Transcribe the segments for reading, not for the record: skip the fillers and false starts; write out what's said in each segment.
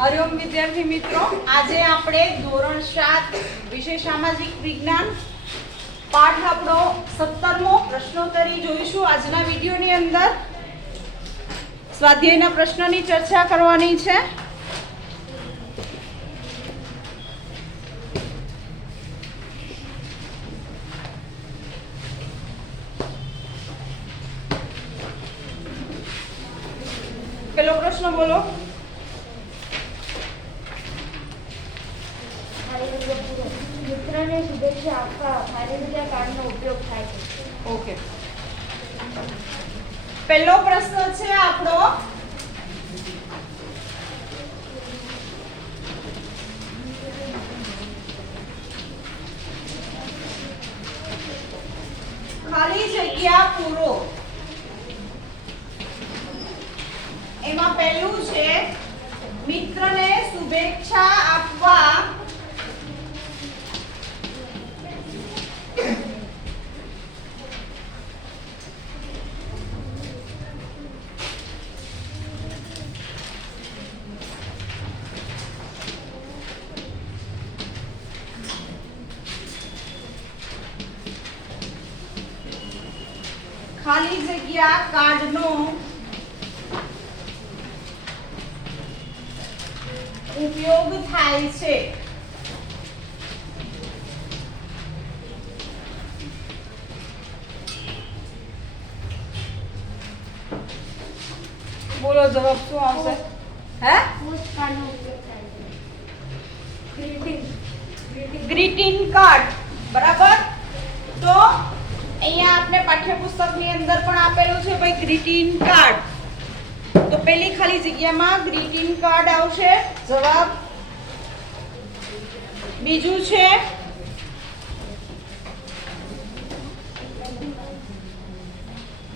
હરિઓમ વિદ્યાર્થી મિત્રો, આજે આપણે ધોરણ 7 વિષય સામાજિક વિજ્ઞાન પાઠ આપણો 17મો પ્રશ્નોત્તરી જોઈશું. આજના વિડિયોની અંદર સ્વાધ્યાયના પ્રશ્નની ચર્ચા કરવાની છે. પેલો પ્રશ્ન બોલો. મિત્રને શુભેચ્છા આપવા ભારે બીજા કાર્ડનો ઉપયોગ થાય છે. ઓકે, પહેલો પ્રશ્ન છે આપણો, ખાલી જગ્યા પૂરો. એમાં પહેલું છે મિત્રને શુભેચ્છા આપવા ખાલી જગ્યા કાર્ડનો ઉપયોગ થાય છે. બોલો જવાબ શું આવશે? હે, પોસ્ટ કાર્ડનો ઉપયોગ થાય છે. Greeting card. બરાબર. તો અહીંયા આપણે પાઠ્યપુસ્તકની અંદર પણ આપેલું છે ભાઈ ગ્રીટિંગ કાર્ડ. તો પેલી ખાલી જગ્યામાં ગ્રીટિંગ કાર્ડ આવશે જવાબ. બીજું છે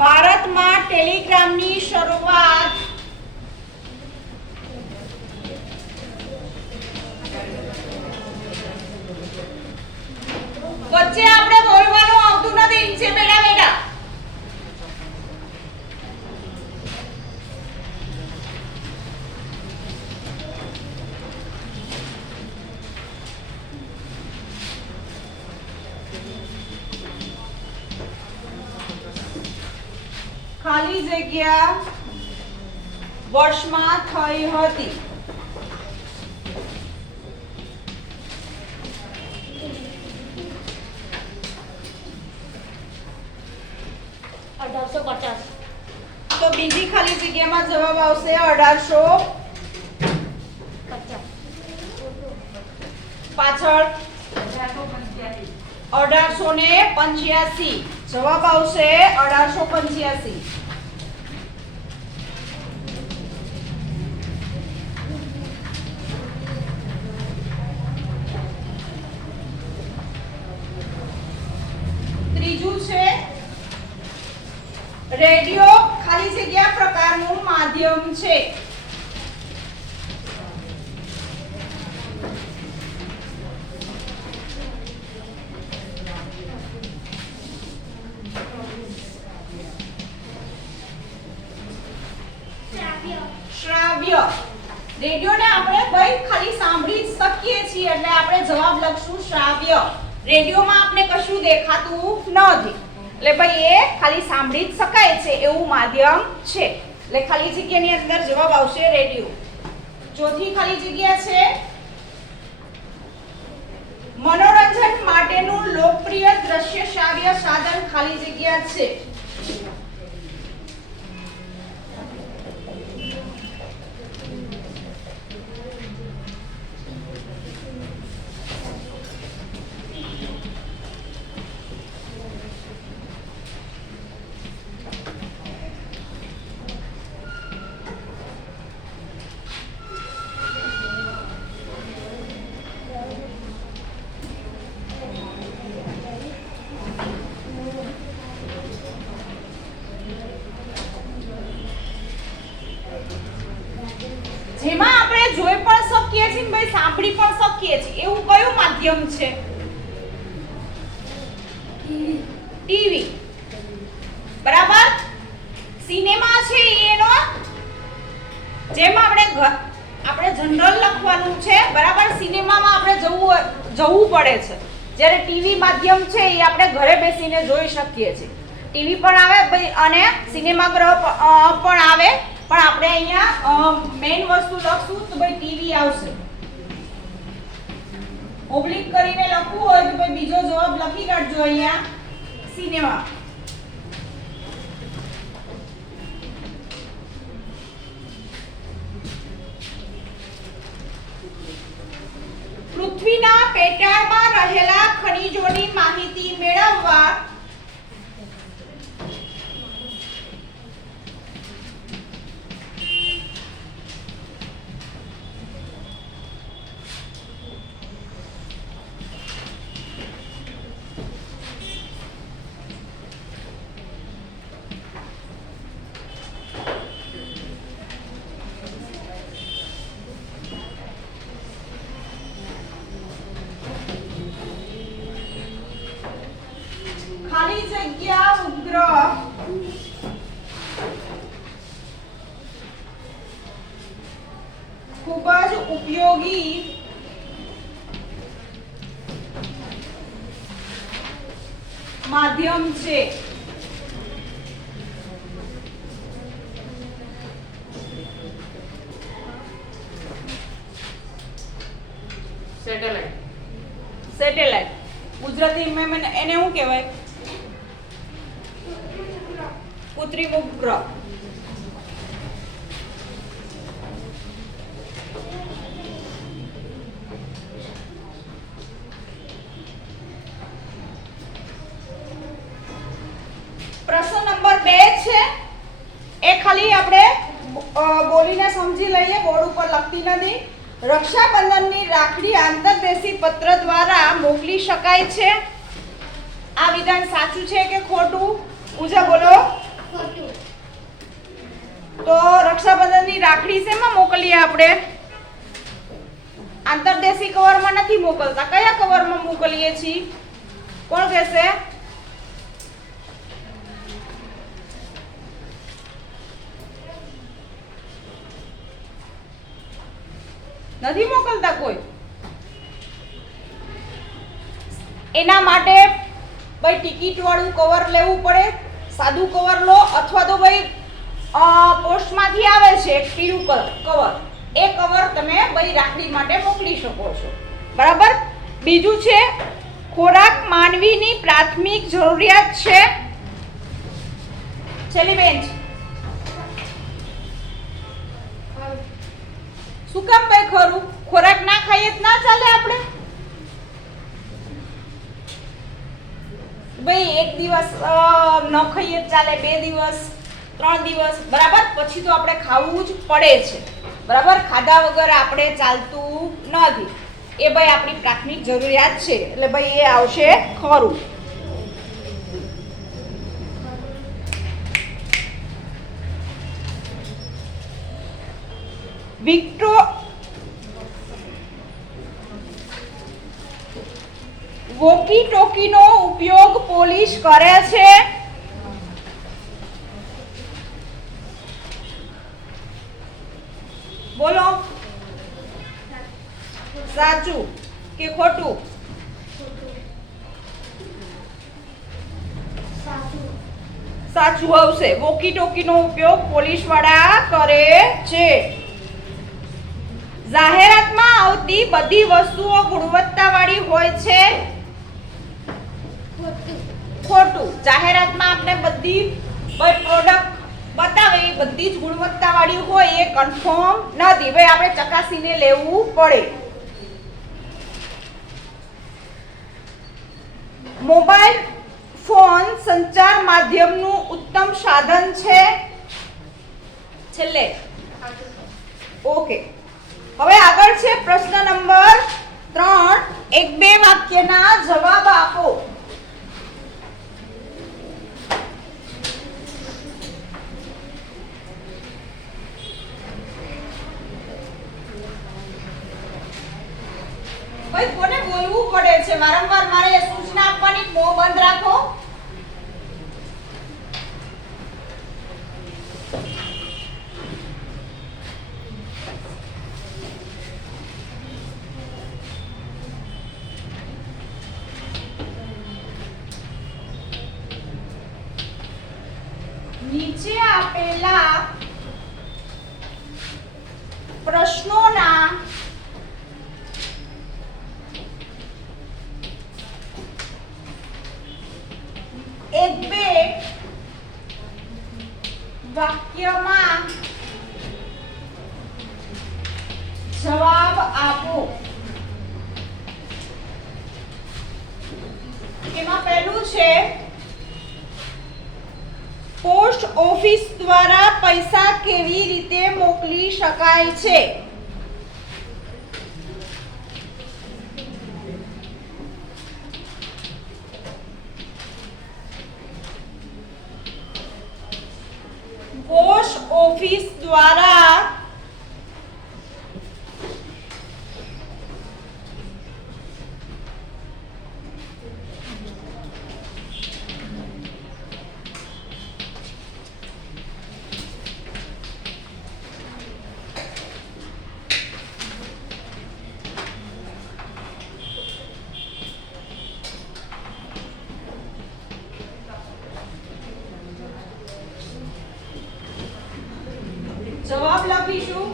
ભારતમાં ટેલિગ્રામની શરૂઆત વચ્ચે આપણે બોલવાનું આવતું નથી. નીચે બેઠા બેઠા ખાલી જગ્યા વર્ષમાં થઈ હતી. તો બીજી ખાલી જગ્યામાં જવાબ આવશે 1850. પાછળ 1885. જવાબ આવશે 1885. ત્રીજું છે રેડિયો ખાલી જગ્યા પ્રકારનું માધ્યમ છે. શ્રાવ્ય. રેડિયોને આપણે ભાઈ ખાલી સાંભળી જ શકીએ છીએ એટલે આપણે જવાબ લખશું શ્રાવ્ય. રેડિયોમાં આપણે કશું દેખાતું નથી એટલે ભાઈ એ ખાલી સાંભળી જ શકાય છે એવું માધ્યમ છે. એટલે ખાલી જગ્યાની અંદર જવાબ આવશે રેડિયો. ચોથી ખાલી જગ્યા છે મનોરંજન માટેનું લોકપ્રિય દ્રશ્ય શ્રાવ્ય સાધન. ખાલી જગ્યા છે જેમાં આપણે જોઈ પણ શકીએ છીએ ભાઈ સાંભળી પણ શકીએ છીએ એવું કયું માધ્યમ છે? ટીવી. બરાબર. સિનેમા છે એનો જેમ આપણે આપણે જનરલ લખવાનું છે, બરાબર. સિનેમામાં આપણે જવું પડે છે, જ્યારે ટીવી માધ્યમ છે એ આપણે ઘરે બેસીને જોઈ શકીએ છીએ. ટીવી પણ આવે અને સિનેમાગૃહ પણ આવે, પણ આપણે અહીંયા મેઇન વસ્તુ લખશું તો ભાઈ ટીવી આવશે. ઓબ્લિક કરીને લખવું હોય તો ભાઈ બીજો જવાબ લખી કાઢજો અહીંયા સિનેમા. પૃથ્વીના પેટાળમાં રહેલા ખનિજોની માહિતી મેળવવા ખાલી જગ્યા ઉપગ્રહ ખૂબ જ ઉપયોગી માધ્યમ છે. સેટેલાઇટ ગુજરાતીમાં એને શું કહેવાય? કૃત્રિમ ઉપગ્રહ. પ્રશ્ન નંબર 2 છે એ ખાલી આપણે બોલીને સમજી લઈએ, બોર્ડ ઉપર લખતી નથી. રક્ષાબંધનની રાખડી આંતરદેશી પત્ર દ્વારા મોકલી શકાય છે. આ વિધાન સાચું છે કે ખોટું? પૂજા બોલો. ખોટું. તો રક્ષાબંધનની રાખડી શેમાં મોકલીએ આપણે? આંતરદેશી કવરમાં નથી મોકલતા. કયા કવરમાં મોકલીએ છીએ? કોણ કહેશે? નથી મોકલતા કોઈ. એના માટે ભાઈ ટિકિટ વાળું કવર લેવું પડે, સાદું કવર લો, અથવા તો ભાઈ પોસ્ટમાંથી આવે છે એક પીળું કવર, એ કવર તમે ભાઈ રાખડી માટે મોકલી શકો છો, બરાબર. બીજું છે ખોરાક માનવીની પ્રાથમિક જરૂરિયાત છે. છેલ્લી બેન્ચ. શું કામ ભાઈ ખરું? ખોરાક ના ખાઈએ જ ના ચાલે આપણે? ભાઈ એક દિવસ ન ખાઈએ જ ચાલે, 2 દિવસ, 3 દિવસ, બરાબર. પછી તો આપણે ખાવું જ પડે છે, બરાબર. ખાધા વગર આપણે ચાલતું નથી. એ ભાઈ આપણી પ્રાથમિક જરૂરિયાત છે, એટલે ભાઈ એ આવશે ખરું. વોકી ટોકીનો ઉપયોગ પોલીસ કરે છે. બોલો. સાચું કે ખોટું? સાચું આવશે. વોકી ટોકીનો ઉપયોગ પોલીસ વાળા કરે છે. જાહેરાતમાં આવતી બધી વસ્તુઓ ગુણવત્તાવાળી હોય છે. ખોટું. જાહેરાતમાં આપણે બધી પ્રોડક્ટ બતાવે એ બધી જ ગુણવત્તાવાળી હોય એ કન્ફર્મ નથી. ભાઈ આપણે ચકાસીને લેવું પડે. મોબાઈલ ફોન સંચાર માધ્યમનું ઉત્તમ સાધન છે. છેલ્લે ઓકે. હવે આગળ છે પ્રશ્ન નંબર 3. 1-2 વાક્યના જવાબ આપો. ભાઈ કોને બોલવું પડે છે વારંવાર? મારે સૂચના આપવાની, મોં બંધ રાખો. આપેલા પ્રશ્નોના એક બે વાક્યમાં જવાબ આપો. એમાં પહેલું છે પોસ્ટ ઓફિસ દ્વારા પૈસા કેવી રીતે મોકલી શકાય છે? પોસ્ટ ઓફિસ દ્વારા જવાબ લખીશું.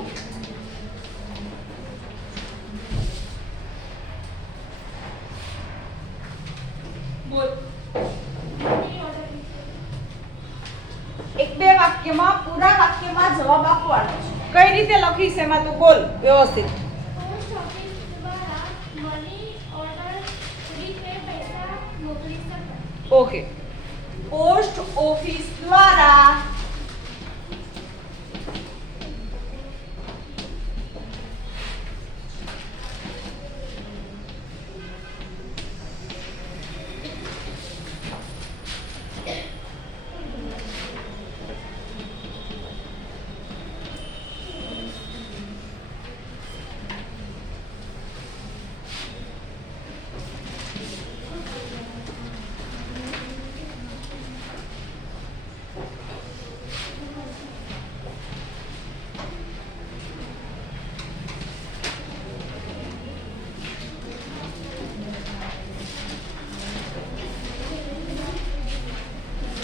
બોલ. એક બે વાક્યમાં પૂરા વાક્યમાં જવાબ આપવાનો છે. કઈ રીતે લખીશ એમાં તું બોલ વ્યવસ્થિત. પોસ્ટ ઓફિસ દ્વારા મની ઓર્ડર રીતે પૈસા મોકલી શકાય. ઓકે. પોસ્ટ ઓફિસ દ્વારા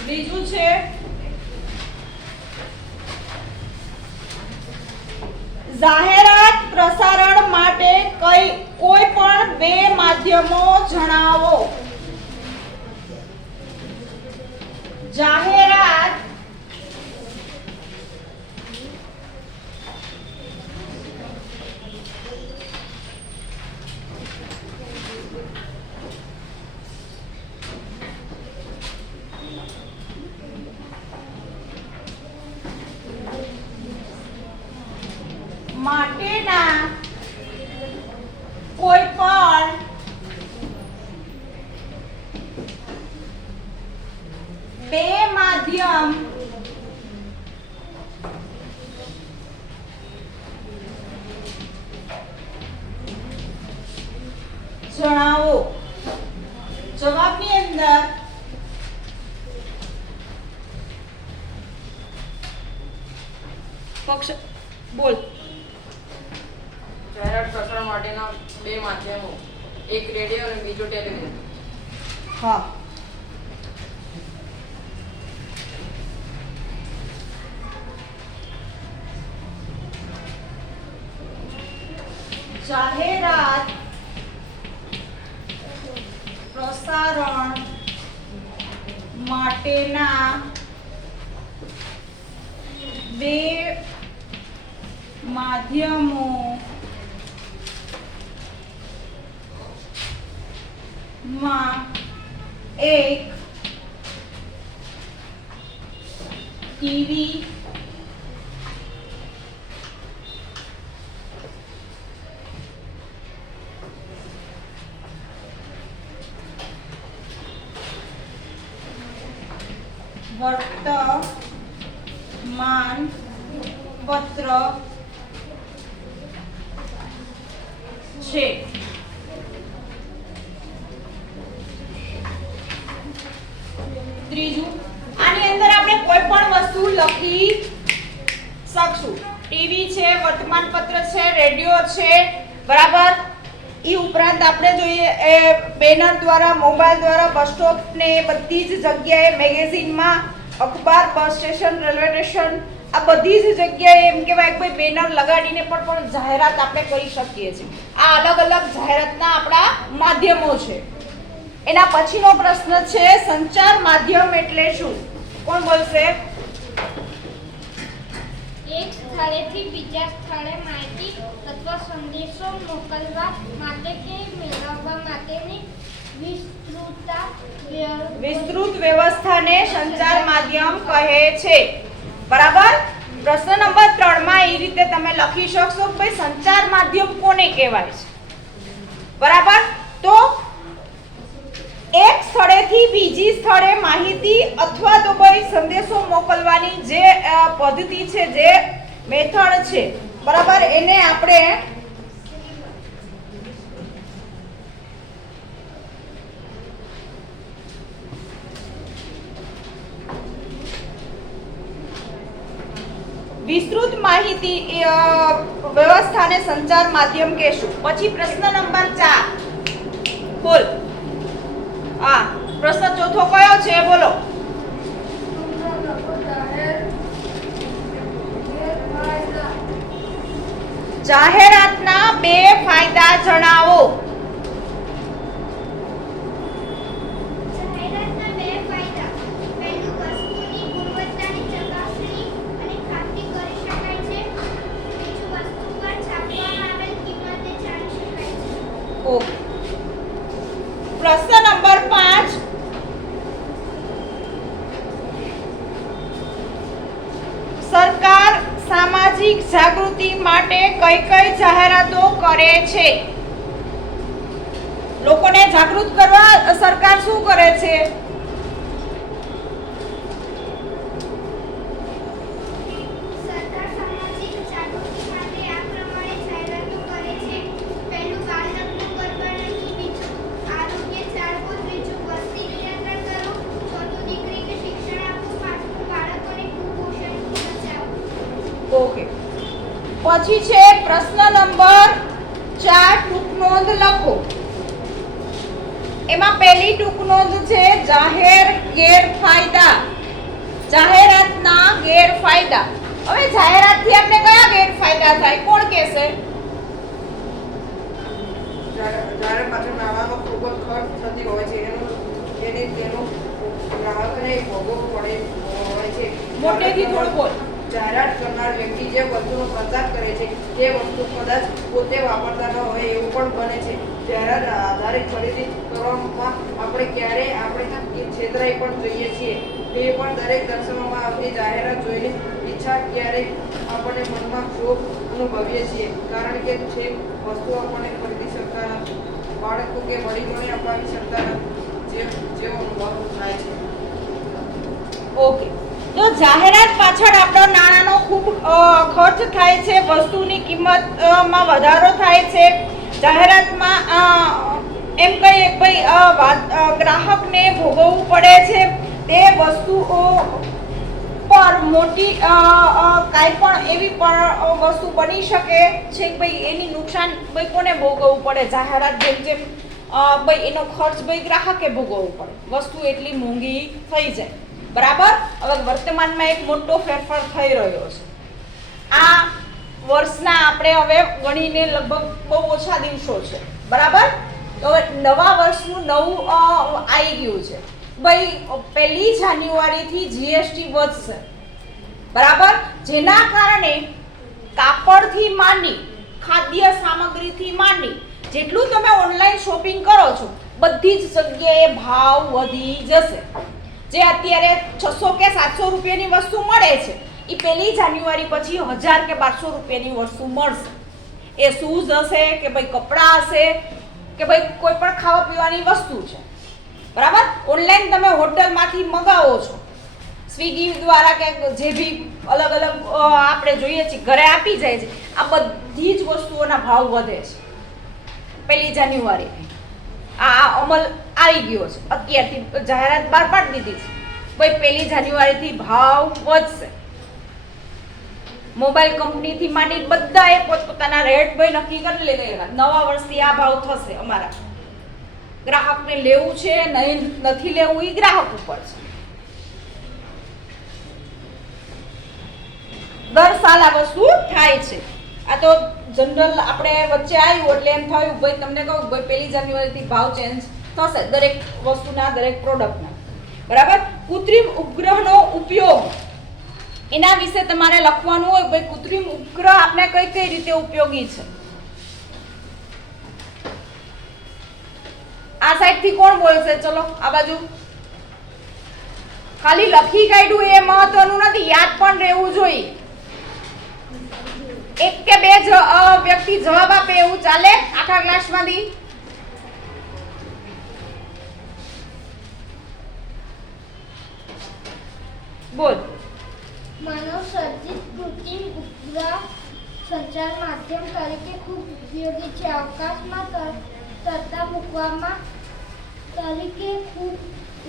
બીજું છે જાહેરાત પ્રસારણ માટે કોઈ પણ બે માધ્યમો જણાવો. જાહેરાત માટેના કોઈ પણ બે માધ્યમ જણાવો. જવાબની અંદર પક્ષ બોલ. જાહેરાત પ્રસારણ માટેના બે માધ્યમો, એક રેડિયો અને બીજું ટેલિવિઝન. હા. જાહેરાત પ્રસારણ માટેના બે માધ્યમો માં એક ટીવી વર્તમાન પત્ર છે. ત્રીજું, આની અંદર આપણે કોઈ પણ વસ્તુ લખી શકશું. ટીવી છે, વર્તમાન પત્ર છે, રેડિયો છે, બરાબર. એ ઉપરાંત આપણે જોઈએ બેનર દ્વારા, મોબાઈલ દ્વારા, બસ સ્ટોપ ને બધી જ જગ્યાએ મેગેઝિનમાં અખબાર, બસ સ્ટેશન, રેલવે સ્ટેશન, આ બધી જ જગ્યાએ એમ કહેવાય કે ભાઈ બેનર લગાડીને પણ જાહેરાત આપણે કરી શકીએ છીએ. આ અલગ અલગ જાહેરાતના આપણા માધ્યમો છે. એના પછીનો પ્રશ્ન છે સંચાર માધ્યમ એટલે શું? કોણ બોલશે? એક સ્થળેથી બીજા સ્થળે માહિતી અથવા સંદેશો મોકલવા માટે કે મેળવવા માટેની વિસ્તૃત વ્યવસ્થાને સંચાર માધ્યમ કહે છે. બરાબર. પ્રશ્ન નંબર 3 માં એ રીતે તમે લખી શકશો કે ભાઈ સંચાર માધ્યમ કોને કહેવાય છે. બરાબર. તો એક સ્થળેથી બીજી સ્થળે માહિતી અથવા તો ભાઈ સંદેશો મોકલવાની જે પદ્ધતિ છે, જે મેથડ છે, બરાબર, એને આપણે વિસ્તૃત માહિતી વ્યવસ્થાને સંચાર માધ્યમ કહેશું. પછી પ્રશ્ન નંબર 4 બોલ. હા, પ્રશ્ન ચોથો કયો છે? બોલો. જાહેરાતના 2 ફાયદા જણાવો. જાહેરાતના 2 ફાયદા. પહેલું, વસ્તુની ગુણવત્તાની ચકાસણી અને ખાતરી કરી શકાય છે. બીજું, વસ્તુ પર છાપવામાં આવેલ કિંમતે જાણી શકાય છે. ઓકે. પ્રશ્ન નંબર 5 સરકાર સામાજિક જાગૃતિ માટે કઈ કઈ જાહેરાતો કરે છે? લોકોને જાગૃત કરવા સરકાર શું કરે છે? સરકાર સામાજિક જાગૃતિ માટે આ પ્રમાણે જાહેરાતો કરે છે. પહેલું, બાળલગ્ન કરવા નહીં. બીજું, આરોગ્ય જાળવો. ત્રીજું, વસ્તી નિયંત્રણ કરો. ચોથું, દીકરીને શિક્ષણ આપો. પાંચમું, બાળકોને કુપોષણથી બચાવો. ઓકે. પછી છે પ્રશ્ન નંબર 4 ટૂંક નોંધ લખો. એમાં પહેલી ટૂંક નોંધ છે જાહેર ગેરફાયદા. જાહેરાતના ગેરફાયદા. હવે જાહેરાતથી આપણે કયા ગેરફાયદા થાય? કોણ કહેશે? જ્યારે પાછળ નાણાંનો ખૂબ જ ખર્ચ થતી હોય છે, તેનું ગ્રાહકને ભોગવવું પડે હોય છે. મોટેથી થોડું બોલ. જાહેરાત કરનાર વ્યક્તિ જે વસ્તુનો પ્રચાર કરે છે તે વસ્તુ કદાચ પોતે વાપરતા ન હોય એવું પણ બને છે. જાહેરાત આધારિત ખરીદી કરવામાં આપણે ક્યારેય આપણે છેતરાઈ પણ જોઈએ છીએ. તે પણ દરેક દર્શાવવામાં આવતી જાહેરાત જોઈને ઈચ્છા ક્યારેક આપણે મનમાં ક્ષોભ અનુભવીએ છીએ, કારણ કે જે વસ્તુ આપણે ખરીદી શકતા નથી, બાળકો કે વડીલોને અપાવી શકતા નથી, જેવો અનુભવ થાય છે. ઓકે. તો જાહેરાત પાછળ આપણો નાણાંનો ખૂબ ખર્ચ થાય છે, વસ્તુની કિંમતમાં વધારો થાય છે. જાહેરાતમાં એમ કહીએ કે ભાઈ ગ્રાહકને ભોગવવું પડે છે તે વસ્તુઓ પર મોટી કાંઈ પણ એવી પણ વસ્તુ બની શકે છે કે ભાઈ એની નુકસાન ભાઈ કોને ભોગવવું પડે? જાહેરાત જેમ ભાઈ એનો ખર્ચ ભાઈ ગ્રાહકે ભોગવવું પડે. વસ્તુ એટલી મોંઘી થઈ જાય. બરાબર. હવે વર્તમાનમાં એક મોટો ફેરફાર થઈ રહ્યો છે. આ વર્ષના આપણે હવે ગણીને લગભગ બહુ ઓછા દિવસો છે. બરાબર. તો નવા વર્ષનું નવું આવી ગયું છે ભાઈ. 1 જાન્યુઆરીથી જીએસટી વધશે. બરાબર. જેના કારણે કાપડથી માંડી ખાદ્ય સામગ્રીથી માંડી જેટલું તમે ઓનલાઈન શોપિંગ કરો છો બધી જ જગ્યાએ ભાવ વધી જશે. જે અત્યારે 600 કે 700 રૂપિયાની વસ્તુ મળે છે એ 1 જાન્યુઆરી પછી 1000 કે 1200 રૂપિયાની વસ્તુ મળશે. એ શૂઝ હશે કે ભાઈ કપડાં હશે કે ભાઈ કોઈ પણ ખાવા પીવાની વસ્તુ છે. બરાબર. ઓનલાઈન તમે હોટલમાંથી મંગાવો છો, સ્વિગી દ્વારા કે જે બી અલગ અલગ આપણે જોઈએ છીએ ઘરે આપી જાય છે. આ બધી જ વસ્તુઓના ભાવ વધે છે 1 જાન્યુઆરી. આ અમલ આવી ગયો છે. અત્યારથી જાહેરાત બહાર પાડી દીધી છે ભાઈ 1 જાન્યુઆરીથી ભાવ વધશે. મોબાઈલ કંપનીથી માંડી બધાએ પોતપોતાના રેટ ભાઈ નક્કી કરી લીધા. નવા વર્ષથી આ ભાવ થશે. અમારા ગ્રાહકને લેવું છે નહીં નથી લેવું એ ગ્રાહક ઉપર છે. દર સાલ આ વસ્તુ થાય છે. આ તો જનરલ આપણે વચ્ચે આવ્યું એટલે એમ થયું ભાઈ તમને કહું ભાઈ 1 જાન્યુઆરીથી ભાવ ચેન્જ થશે દરેક વસ્તુના દરેક પ્રોડક્ટના. બરાબર. કૃત્રિમ ઉપગ્રહનો ઉપયોગ એના વિશે તમારે લખવાનું હોય ભાઈ કૃત્રિમ ઉપગ્રહ આપણે કઈ કઈ રીતે ઉપયોગી છે. આ સાઈડ થી કોણ બોલશે? ચલો આ બાજુ. ખાલી લખી કાઢ્યું એ મહત્વનું નથી, યાદ પણ રહેવું જોઈએ. એક કે બે વ્યક્તિ જવાબ આપે એવું ચાલે આખા ક્લાસમાંથી? બોલ. માનવ સર્જિત કૃત્રિમ ઉપગ્રહ સંચાર માધ્યમ તરીકે ખૂબ ઉપયોગી છે. અવકાશમાં તરતા મૂકવામાં તરીકે ખૂબ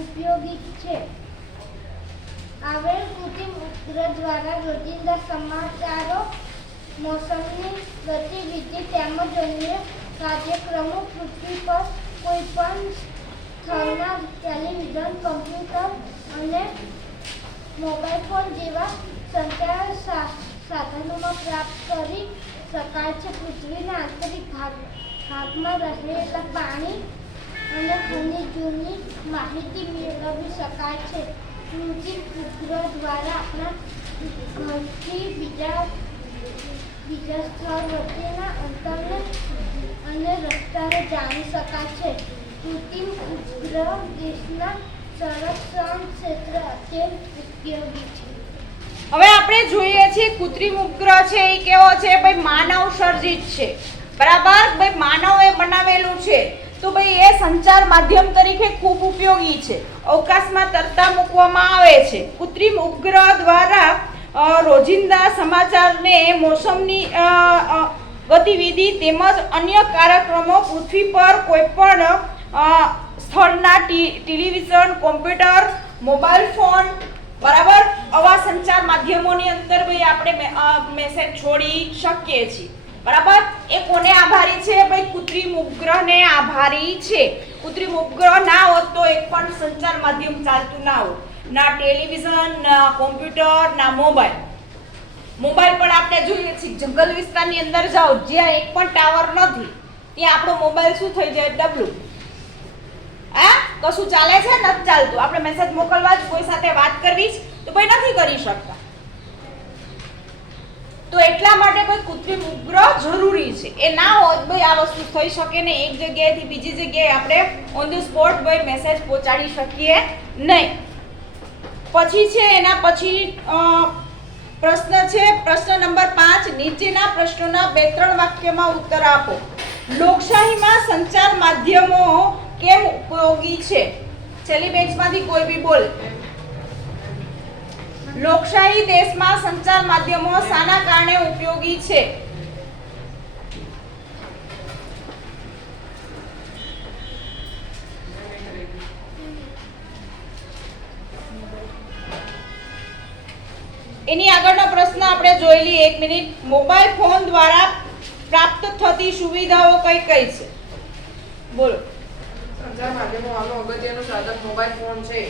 ઉપયોગી છે. આવેલ કૃત્રિમ ઉપગ્રહ દ્વારા રોજિંદા સમાચારો, મોસમની ગતિવિધિ તેમજ અન્ય કાર્યક્રમો પૃથ્વી પર કોઈપણ સ્થળના ટેલિવિઝન, કમ્પ્યુટર અને મોબાઈલ ફોન જેવા સંચાર સાધનોમાં પ્રાપ્ત કરી શકાય છે. પૃથ્વીના આંતરિક ભાગમાં રહેલા પાણી અને ખનિજોની માહિતી મેળવી શકાય છે. કૃત્રિમ ઉપગ્રહ દ્વારા આપણા ઘરથી બીજા સ્થળ વચ્ચેના અંતરને અને રસ્તાને જાણી શકાય છે. કૃત્રિમ ઉપગ્રહ દેશના સંરક્ષણ ક્ષેત્રે અત્યંત ઉપયોગી છે. હવે આપણે જોઈએ છીએ કૃત્રિમ ઉપગ્રહ છે એ કેવો છે ભાઈ માનવ સર્જિત છે. બરાબર. ભાઈ માનવે બનાવેલું છે તો ભાઈ એ સંચાર માધ્યમ તરીકે ખૂબ ઉપયોગી છે. અવકાશમાં તરતા મૂકવામાં આવે છે. કૃત્રિમ ઉપગ્રહ દ્વારા રોજિંદા સમાચારને, મોસમની ગતિવિધિ તેમજ અન્ય કાર્યક્રમો પૃથ્વી પર કોઈપણ સ્થળના ટેલિવિઝન, કોમ્પ્યુટર, મોબાઈલ ફોન, બરાબર, આવા સંચાર માધ્યમોની અંદર ભાઈ આપણે મેસેજ છોડી શકીએ છીએ. બરાબર. એ કોને આભારી છે ભાઈ? કૃત્રિમ ઉપગ્રહને આભારી છે. કૃત્રિમ ઉપગ્રહ ના હોત તો એક પણ સંચાર માધ્યમ ચાલતું ના હોત. ના ટેલિવિઝન, ના કોમ્પ્યુટર, ના મોબાઈલ. મોબાઈલ પણ આપણે જોઈએ છીએ જંગલ વિસ્તારની અંદર જાઓ જ્યાં એક પણ ટાવર નથી ત્યાં આપણો મોબાઈલ શું થઈ જાય? ડબલું. કશું ચાલે છે? નથી ચાલતું. આપણે મેસેજ મોકલવા જ, કોઈ સાથે વાત કરવી જ તો ભાઈ નથી કરી શકતા. તો એટલા માટે ભાઈ કૃત્રિમ ઉપગ્રહ જરૂરી છે. એ ના હોત ભાઈ આ વસ્તુ થઈ શકે ને. એક જગ્યાએથી બીજી જગ્યાએ આપણે ઓન ધ સ્પોટ ભાઈ મેસેજ પહોંચાડી શકીએ નહીં. પછી છે એના પછી પ્રશ્ન છે પ્રશ્ન નંબર 5. નીચેના પ્રશ્નોના 2-3 વાક્યમાં ઉત્તર આપો. લોકશાહીમાં સંચાર માધ્યમો કેમ ઉપયોગી છે? છેલ્લી બેન્ચમાંથી કોઈ બી બોલે. લોકશાહી દેશમાં સંચાર માધ્યમો શાના કારણે ઉપયોગી છે? એની આગળનો પ્રશ્ન આપણે જોઈ લઈએ. 1 મિનિટ. મોબાઈલ ફોન દ્વારા પ્રાપ્ત થતી સુવિધાઓ કઈ કઈ છે? બોલો. સંચાર માધ્યમો હાલનું અગત્યનું સાધન મોબાઈલ ફોન છે.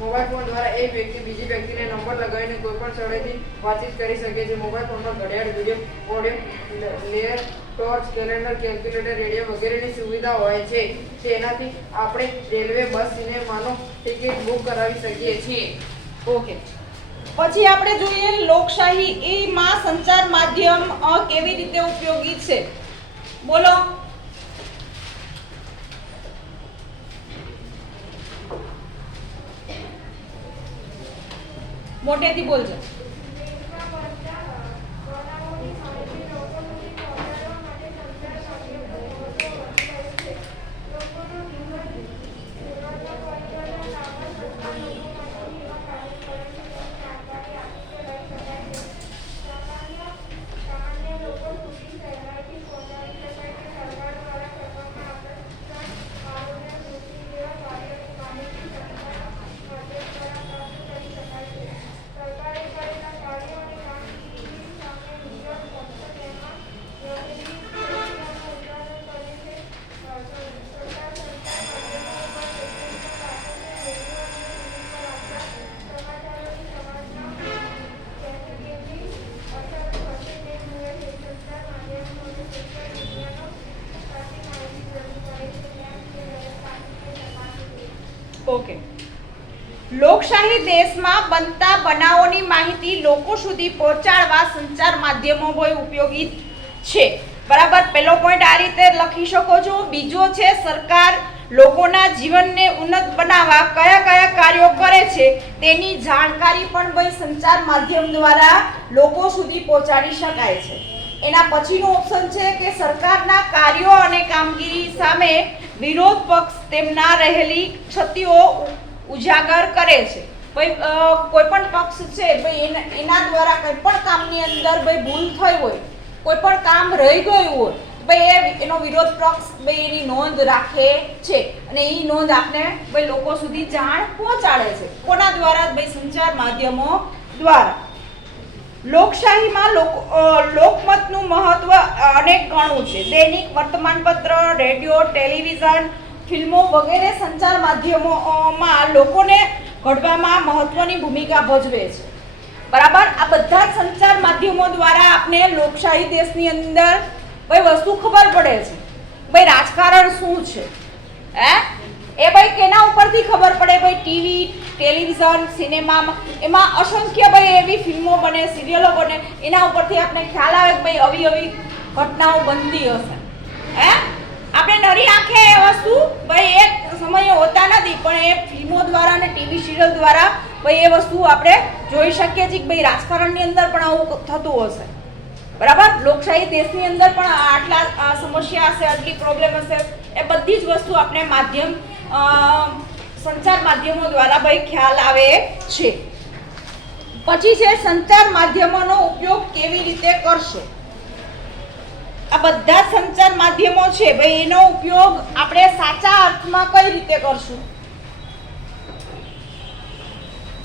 મોબાઈલ ફોન દ્વારા એક વ્યક્તિ બીજી વ્યક્તિને નંબર લગાવીને કોઈપણ સ્થળેથી વાતચીત કરી શકે છે. મોબાઈલ ફોનમાં ઘડિયાળ, video, audio player, torch, calendar, calculator, radio વગેરેની સુવિધા હોય છે. તેનાથી આપણે રેલવે, બસ, સિનેમાનો ટિકિટ બુક કરાવી શકીએ છીએ. ઓકે. પછી આપણે જોઈએ લોકશાહી એમાં સંચાર માધ્યમ કેવી રીતે ઉપયોગી છે? બોલો. મોટેથી બોલજો. ઓકે. લોકશાહી દેશમાં બનતા બનાવોની માહિતી લોકો સુધી પહોંચાડવા સંચાર માધ્યમો બહુ ઉપયોગી છે. બરાબર, પહેલો પોઈન્ટ આ રીતે લખી શકો છો. બીજો છે સરકાર લોકોના જીવનને ઉન્નત બનાવવા કયા કયા કાર્યો કરે છે તેની જાણકારી પણ ભાઈ સંચાર માધ્યમ દ્વારા લોકો સુધી પહોંચાડી શકાય છે. એના પછીનો ઓપ્શન છે કે સરકારના કાર્યો અને કામગીરી સામે વિરોધ પક્ષ તેમના રહેલી ક્ષતિઓ ઉજાગર કરે છે. ભાઈ કોઈ પણ પક્ષ છે ભાઈ એના દ્વારા કોઈ પણ કામની અંદર ભાઈ ભૂલ થઈ હોય, કોઈ પણ કામ રહી ગયું હોય, ભાઈ એનો વિરોધ પક્ષ ભાઈ એની નોંધ રાખે છે અને એ નોંધ આપને ભાઈ લોકો સુધી જાણ પહોંચાડે છે. કોના દ્વારા? ભાઈ સંચાર માધ્યમો દ્વારા. લોકશાહીમાં લોકમતનું મહત્વ અનેક ગણું છે. દૈનિક, વર્તમાનપત્ર, રેડિયો, ટેલિવિઝન, ફિલ્મો વગેરે સંચાર માધ્યમોમાં લોકોને ઘડવામાં મહત્વની ભૂમિકા ભજવે છે. બરાબર, આ બધા સંચાર માધ્યમો દ્વારા આપણે લોકશાહી દેશની અંદર ભાઈ વસ્તુ ખબર પડે છે. ભાઈ રાજકારણ શું છે એ ભાઈ કેના ઉપરથી ખબર પડે? ભાઈ ટીવી, ટેલિવિઝન, સિનેમામાં એમાં અસંખ્ય ભાઈ એવી ફિલ્મો બને, સિરિયલો બને, એના ઉપરથી આપણે ખ્યાલ આવે કે ભાઈ આવી આવી ઘટનાઓ બનતી હશે. આપણે નરી આંખે એ વસ્તુ ભાઈ એક સમયે હોતા નથી, પણ એ ફિલ્મો દ્વારા અને ટીવી સિરિયલ દ્વારા ભાઈ એ વસ્તુ આપણે જોઈ શકીએ છીએ કે ભાઈ રાજકારણની અંદર પણ આવું થતું હશે. બરાબર, લોકશાહી દેશની અંદર પણ આટલા સમસ્યા હશે, આટલી પ્રોબ્લેમ હશે, એ બધી જ વસ્તુ આપણે માધ્યમ સંચાર માધ્યમો દ્વારા ભાઈ ખ્યાલ આવે છે. પછી છે સંચાર માધ્યમોનો ઉપયોગ કેવી રીતે કરશો? આ બધા સંચાર માધ્યમો છે ભાઈ એનો ઉપયોગ આપણે સાચા અર્થમાં કઈ રીતે કરશું?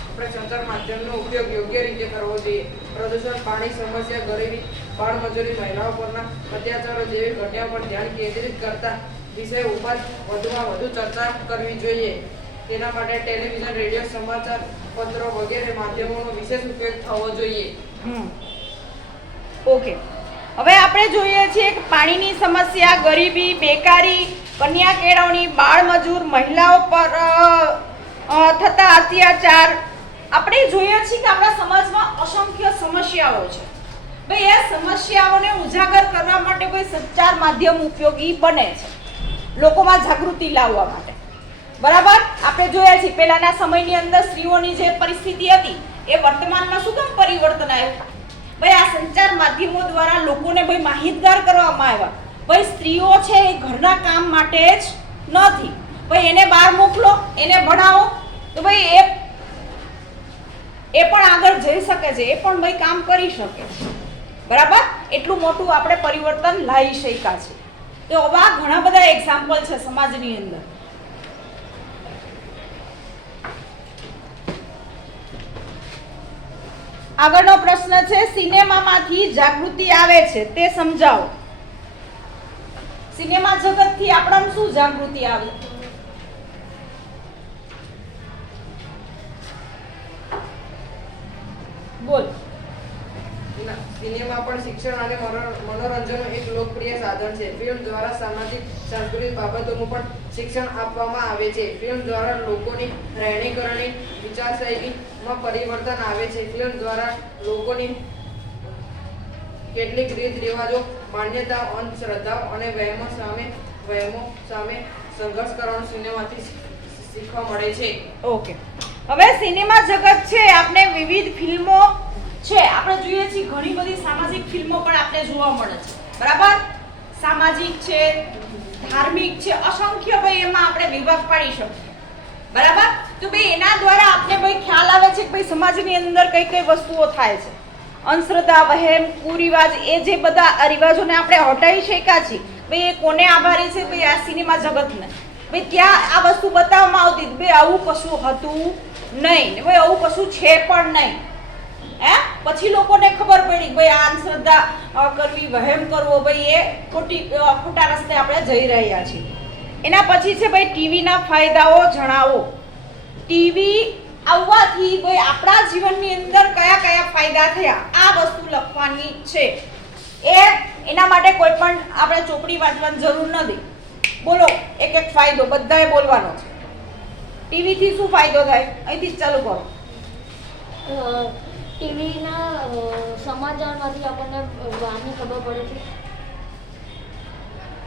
આપણે સંચાર માધ્યમનો ઉપયોગ યોગ્ય રીતે કરવો જોઈએ. પ્રદૂષણ, પાણી સમસ્યા, ગરીબી, બાળમજૂરી, મહિલાઓ પરના અત્યાચારો જેવી ઘટનાઓ પર ધ્યાન કેન્દ્રિત કરતા વિષય ઉપર વધુમાં વધુ ચર્ચા કરવી જોઈએ. તેના માટે ટેલિવિઝન, રેડિયો, સમાચાર પત્રો વગેરે માધ્યમોનો વિશેષ ઉપયોગ થવો જોઈએ. ઓકે, હવે આપણે જોઈએ છીએ કે પાણીની સમસ્યા, ગરીબી, બેકારી, કન્યા કેળવણી, બાળમજૂર, મહિલાઓ પર થતા અત્યાચાર, આપણે જોઈએ છીએ કે આપણા સમાજમાં અસંખ્ય સમસ્યાઓ છે. ભાઈ એ સમસ્યાઓને ઉજાગર કરવા માટે કોઈ સંચાર માધ્યમ ઉપયોગી બને છે, લોકોમાં જાગૃતિ લાવવા માટે. બરાબર, આપણે જોયા છીએ પહેલાના સમયની અંદર સ્ત્રીઓની જે પરિસ્થિતિ હતી એ વર્તમાનમાં શું કામ પરિવર્તન આવ્યું? ભાઈ આ સંચાર માધ્યમો દ્વારા લોકોને ભાઈ માહિતગાર કરવામાં આવ્યા. ભાઈ સ્ત્રીઓ છે એ ઘરના કામ માટે જ નથી, ભાઈ એને બહાર મોકલો, એને ભણાવો તો ભાઈ એ પણ આગળ જઈ શકે છે, એ પણ ભાઈ કામ કરી શકે. બરાબર, એટલું મોટું આપણે પરિવર્તન લાવી શક્યા છે. તો આવા ઘણા બધા એક્ઝામ્પલ છે સમાજની અંદર. આગળનો પ્રશ્ન છે સિનેમામાંથી જાગૃતિ આવે છે તે સમજાવો. સિનેમા જગતથી આપણને શું જાગૃતિ આવે? બોલ. સિનેમા પણ શિક્ષણ અને મનોરંજનનું એક લોકપ્રિય સાધન છે. ફિલ્મ દ્વારા સામાજિક સાંસ્કૃતિક બાબતોનું પણ શિક્ષણ આપવામાં આવે છે. ફિલ્મ દ્વારા લોકોની રહેણીકરણી, વિચારશૈલીમાં પરિવર્તન આવે છે. ફિલ્મ દ્વારા લોકોની કેટલીક રીત રિવાજો, માન્યતાઓ, અંધશ્રદ્ધાઓ અને વહેમો સામે સંઘર્ષ કરવાનું સિનેમાથી શીખવા મળે છે. ઓકે, હવે સિનેમા જગત છે આપણે વિવિધ ફિલ્મો છે આપણે જોઈએ છીએ, ઘણી બધી સામાજિક ફિલ્મો પણ આપણે જોવા મળે છે. બરાબર, સામાજિક છે, ધાર્મિક છે, અસંખ્ય ભાઈ એમાં આપણે વિભાગ પાડી શકીએ. બરાબર, તો ભાઈ એના દ્વારા આપણે ભાઈ ખ્યાલ આવે છે કે ભાઈ સમાજની અંદર કઈ કઈ વસ્તુઓ થાય છે. અંધશ્રદ્ધા, વહેમ, કુરિવાજ, એ જે બધા રિવાજોને આપણે હટાવી શક્યા છીએ, ભાઈ એ કોને આભારી છે? ભાઈ આ સિનેમા જગતને. ભાઈ ત્યાં આ વસ્તુ બતાવવામાં આવતી ભાઈ આવું કશું હતું નહીં, ભાઈ આવું કશું છે પણ નહીં. પછી લોકોને ખબર પડી ભાઈ આ અંધશ્રદ્ધા કરવી, વહેમ કરવો, ભાઈ એ ખોટા રસ્તે આપણે જઈ રહ્યા છીએ. એના પછી છે ભાઈ ટીવીના ફાયદાઓ જણાવો. ટીવી આવવાથી ભાઈ આપણા જીવનની અંદર કયા કયા ફાયદા થયા આ વસ્તુ લખવાની છે. એના માટે કોઈ પણ આપણે ચોપડી વાંચવાની જરૂર નથી. બોલો એક એક ફાયદો બધાએ બોલવાનો છે. ટીવી થી શું ફાયદો થાય? અહીંથી જ ચાલુ કરો. ટીવીના સમાચારમાંથી આપણને બહારની ખબર પડે છે.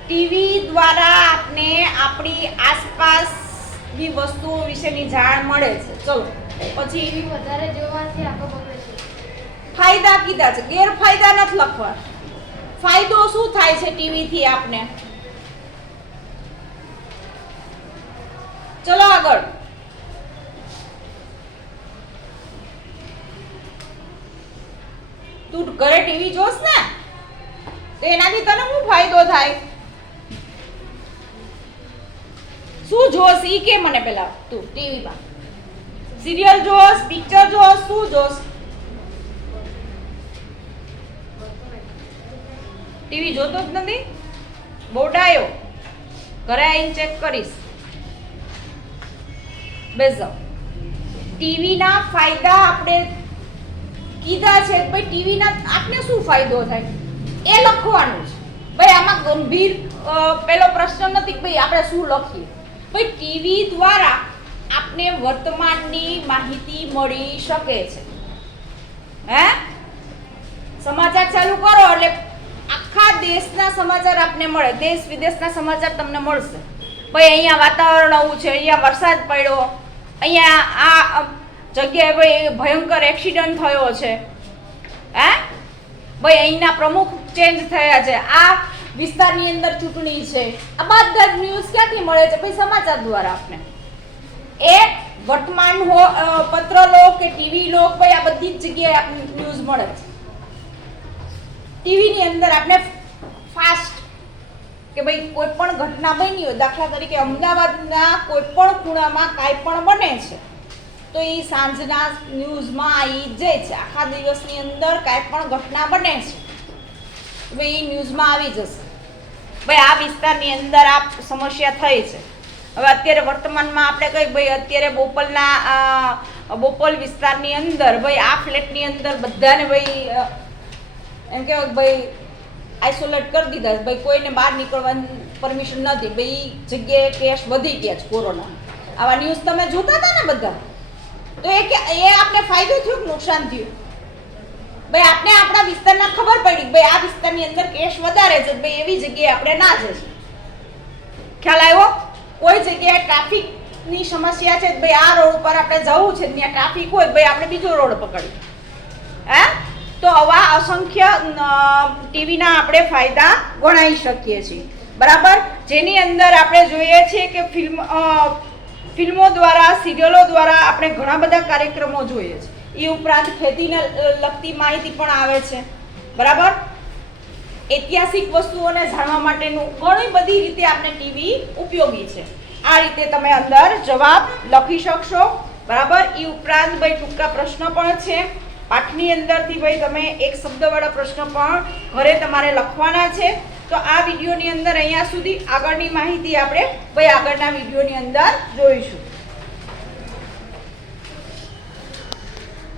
ટીવી દ્વારા આપને આપણી આસપાસની વસ્તુઓ વિશેની જાણ મળે છે. ચલો પછી ટીવી વધારે જોવાથી આંખો બગડે છે. ફાયદા કીધા છે, ગેરફાયદા નથી લખવા. ફાયદો શું થાય છે ટીવી થી આપને? ચલો આગળ. તું ઘરે ટીવી જોસ ને તો એનાથી તને શું ફાયદો થાય? શું જોસ ઈ કે મને પેલા તું ટીવી માં સિરિયલ જોસ, પિક્ચર જોસ, શું જોસ? ટીવી જોતો જ નથી? બોડાયો ઘરે આવીને ચેક કરીશ. બેસો. ટીવી ના ફાયદા આપણે કીધા છે. ભાઈ ટીવી ના આપને શું ફાયદો થાય એ લખવાનું છે. ભાઈ આમાં ગંભીર પેલો પ્રશ્ન નથી કે ભાઈ આપણે શું લખીએ. ભાઈ ટીવી દ્વારા આપને વર્તમાનની માહિતી મળી શકે છે. હે સમાચાર ચાલુ કરો એટલે આખા દેશના સમાચાર આપને મળે. દેશ વિદેશના સમાચાર તમને મળશે. ભાઈ અહીંયા વાતાવરણ આવું છે, અહીંયા વરસાદ પડ્યો, અહીંયા આ જગ્યાએ ભાઈ ભયંકર એક્સિડન્ટ થયો છે. હે ભાઈ અહીંના પ્રમુખ ચેન્જ થયા છે, આ વિસ્તારની અંદર ચૂંટણી છે. આ બધા જ ન્યૂઝ ક્યાંથી મળે છે? ભાઈ સમાચાર દ્વારા આપને. એ વર્તમાન પત્ર લો કે ટીવી લો, ભાઈ આ બધી જ જગ્યાએ આપને ન્યૂઝ મળે છે. ટીવી ની અંદર આપણે ફાસ્ટ કે ભાઈ કોઈ પણ ઘટના બની હોય, દાખલા તરીકે અમદાવાદના કોઈ પણ ખૂણામાં કાંઈ પણ બને છે તો એ સાંજના ન્યૂઝમાં આવી જાય છે. આખા દિવસની અંદર કાંઈ પણ ઘટના બને છે ભાઈ એ ન્યૂઝમાં આવી જશે. ભાઈ આ વિસ્તારની અંદર આ સમસ્યા થઈ છે. હવે અત્યારે વર્તમાનમાં આપણે કઈ ભાઈ અત્યારે બોપલ વિસ્તારની અંદર ભાઈ આ ફ્લેટની અંદર બધાને ભાઈ એમ કે ભાઈ આઇસોલેટ કરી દીધા છે. ભાઈ કોઈને બહાર નીકળવાની પરમિશન નથી. ભાઈ જગ્યાએ કેસ વધી ગયા છે કોરોના. આવા ન્યૂઝ તમે જોતા હતા ને બધા, તો એ આપણે ફાયદો થયો કે નુકસાન થયું? ભાઈ આપણે આપણા વિસ્તારના ખબર પડી કે ભાઈ આ વિસ્તારની અંદર કેસ વધારે છે, ભાઈ એવી જગ્યાએ આપણે ના જઈશું. ખ્યાલ આવ્યો? કોઈ જગ્યાએ ટ્રાફિકની સમસ્યા છે, ભાઈ આ રોડ ઉપર આપણે જવું છે, ત્યાં ટ્રાફિક હોય, ભાઈ આપણે બીજો રોડ પકડીએ. હે તો આવા અસંખ્ય ટીવીના આપણે ફાયદા ગણાવી શકીએ છીએ. બરાબર. જેની અંદર આપણે જોઈએ છીએ કે ફિલ્મો દ્વારા, સિરિયલો દ્વારા આપણે ઘણા બધા કાર્યક્રમો જોઈએ છે. એ ઉપરાંત ખેતીને લગતી માહિતી પણ આવે છે. બરાબર. ઐતિહાસિક વસ્તુઓને જાણવા માટેનું ઘણી બધી રીતે આપણે ટીવી ઉપયોગી છે. આ રીતે તમે અંદર જવાબ લખી શકશો. બરાબર. એ ઉપરાંત ભાઈ ટૂંકા પ્રશ્ન પણ છે પાઠની અંદરથી. ભાઈ તમે એક શબ્દવાળા પ્રશ્ન પણ ઘરે તમારે લખવાના છે. તો આ વિડીયોની અંદર અહીંયા સુધી. આગળની માહિતી આપણે ભાઈ આગળના વિડીયોની અંદર જોઈશું.